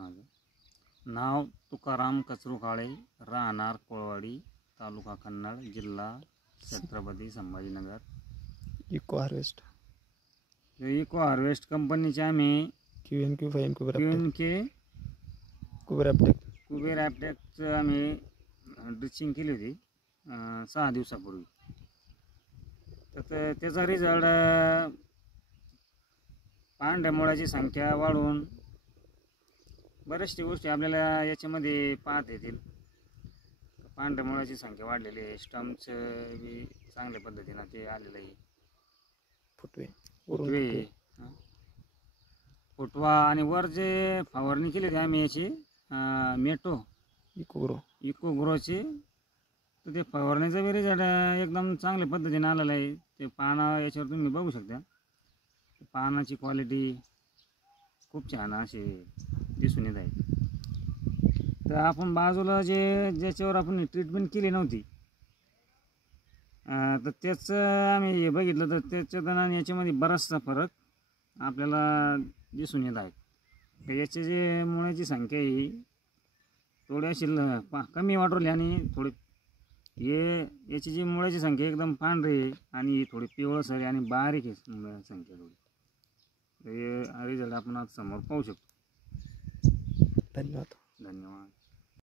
माझं नाव तुकाराम कचरू काळे, राहणार कोळवाडी, तालुका कन्नड, जिल्हा Chhatrapati Sambhajinagar. Eco harvest eco harvest कंपनीचे आम्ही QNQ 5 QNK कुबेर ॲपटेकचं आम्ही ड्रिचिंग केली होती 6 दिवसापूर्वी. तर त्याचा रिझल्ट पांढऱ्या मुळाची संख्या वाढून बऱ्याचशा गोष्टी आपल्याला याच्यामध्ये पाहता येतील. पांढऱ्या मुळाची संख्या वाढलेली आहे, स्टम्पचं बी चांगल्या पद्धतीनं ते आलेलं आहे. फुटवा आणि वर जे फवारणी केली होती आम्ही याची मेटो इको ग्रोची, तर ते फवारण्याचा बी रिझल्ट एकदम चांगल्या पद्धतीने आलेला आहे. ते पानं याच्यावर तुम्ही बघू शकता, पानाची क्वालिटी खूप छान अशी दिसून येत आहे. तर आपण बाजूला ज्याच्यावर आपण ट्रीटमेंट केली नव्हती तर त्याचं आम्ही बघितलं, तर त्याच्यात आणि याच्यामध्ये बराचसा फरक आपल्याला दिसून येत आहे. तर याची जे मुळाची संख्या आहे थोडी अशी कमी वाढवली आणि थोडी याची जी मुळाची संख्या एकदम पांढरी आहे आणि थोडी पिवळसर आहे आणि बारीक आहे मुळाची संख्या थोडी. तर हे रिझल्ट आपण आज समोर पाहू शकतो. धन्यवाद. धन्यवाद.